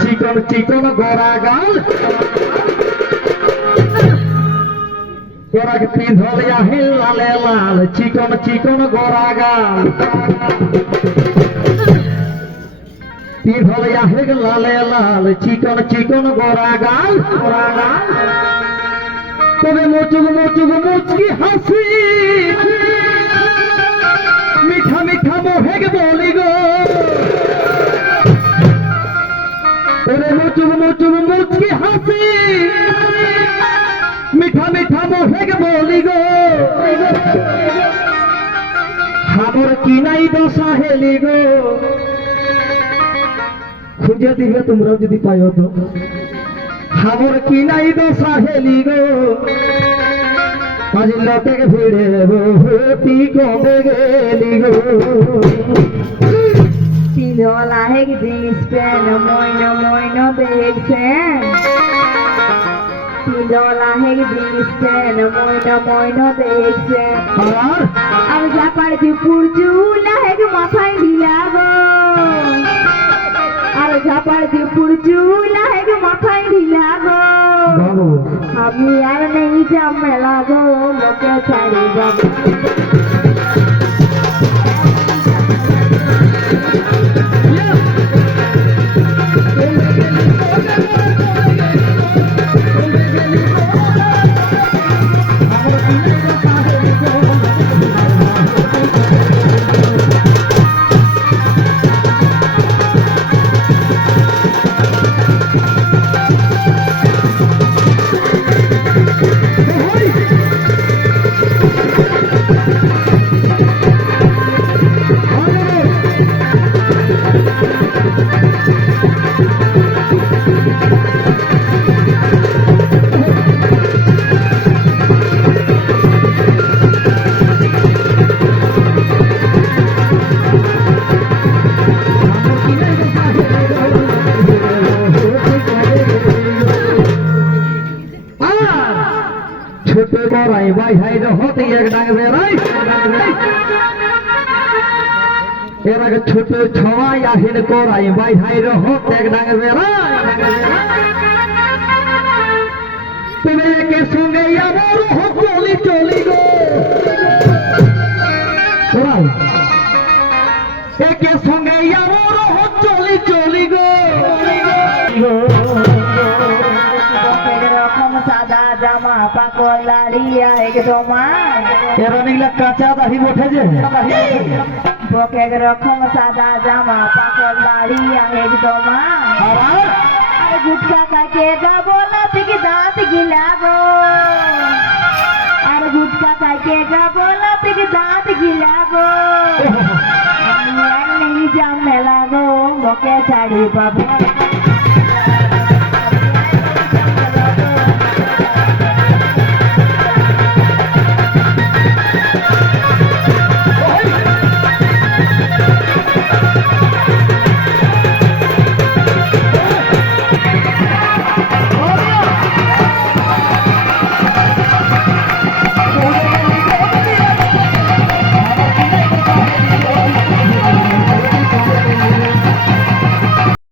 চিকন চিকন গোরা গাল। গোরাকে পিঁধলিয়া হে লালে লাল, চিকন চিকন গোরা গাল। পিঁধলিয়া হে লালে লাল, চিকন চিকন গোরা গাল গোরা গাল। তবে মুচুক মুচুক, মুচকি হাসি। ওরে মুচুক মুচুক হাসি। মিঠা মিঠা মোহেগ বলি গো। হামর কি নাই দশা হেলি গো। খুঁজে দিবে তোমরাও যদি পাইও তো হামর কি নাই দশা হেলি গো। আজ লোকে ভিড়ে ভূতি কমে গেলি গো। হেক জিনিস পেন ময়ন ময়ন দেখছেন তিলওয়ালা হেক জিনিস পেন ময়ন ময়ন দেখছেন আর যা পারছি পুরচুলা মাথায় দিলা গো। আর যা পারছি পুরচুলা হেক মাথায় দিলা গো। আমি আর নেই ঝামেলা গো লোকে ছাড়ি বড়াই ভাই ভাই হতে এক ডাক বেড়াই এর আগে ছোট ছয় আহিন করাই ভাই ভাই হত এক ডাক বেড়াই তুমি একে সঙ্গে চলি গো। একে সঙ্গে আমার চলি চলি গো। জামা এক তোমার এরা নিলে কাঁচা দাহি উঠেছে এক রকম সাদা জামা পাকল আর আর গুটকা কাকে গাবো না থেকে দাঁত গিলা গো আর গুটকা কাকে গাবো না থেকে দাঁত গিলা গো আমি আর নেই ঝামেলা গো লোকে ছাড়ি পাবো।